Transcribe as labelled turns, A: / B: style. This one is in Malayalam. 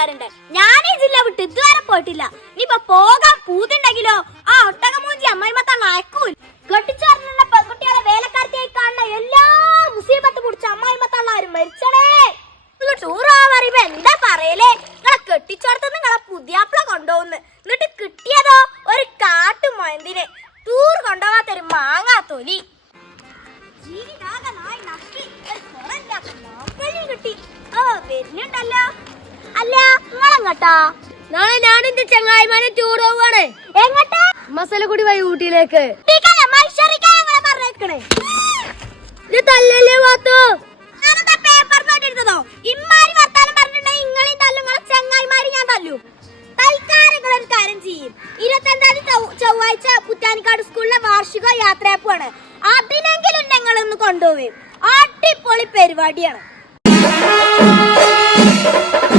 A: ആൾക്കാരുണ്ട്. ഞാൻ ഈ ജില്ല വിട്ട് ഇതുവരെ പോയിട്ടില്ല. ഇനിയിപ്പൊ പോകാൻ പൂതുണ്ടെങ്കിലോ ആ ഒട്ടകമൂഞ്ചി അമ്മായിമത്തള്ള അയക്കൂൽ കെട്ടിച്ചേർന്ന പെൺകുട്ടികളെ വേലക്കാരത്തിയായി കാണുന്ന എല്ലാ മുസീബത്ത് പിടിച്ച അമ്മായിമത്തള്ളാരും മരിച്ചടേ. ടൂറാ പറയുമ്പോ എന്താ കിട്ടിയതോ ഒരു കാട്ടുമൊയന്തിന്. ടൂർ കൊണ്ടുപോകാത്തൊരു മാങ്ങാ തൊലി ജീവിതാകെ നക്കി നിങ്ങളെങ്ങട്ടാ
B: നാളെ ഞാൻ എന്റെ ചങ്ങായിമാരെ ടൂർ പോവാണ്.
A: എങ്ങട്ടാ?
B: മസാലക്കുടി വഴി ഊട്ടിയിലേക്ക് തല്ലല്ലേ വാത്തു?
A: പേപ്പർ നോട്ടെടുത്തതോ ഇമ്മാരി വർത്താനം പറഞ്ഞിട്ടുണ്ടെങ്കിൽ ഇങ്ങളെയും തല്ലും നിങ്ങളെ ചങ്ങായിമാരി ഞാൻ തല്ലു. തൽക്കാലങ്ങൾ ഒരു കാര്യം ചെയ്യും. ഇരുപത്തഞ്ചാം തീയതി ചൊവ്വ- ചൊവ്വാഴ്ച കുറ്റാനിക്കാട് സ്കൂളിലെ വാർഷിക യാത്രയപ്പാണ് അതിനെങ്കിലും ഞങ്ങളൊന്ന് കൊണ്ടുപോവുകയും അടിപൊളി പരിപാടിയാണ്.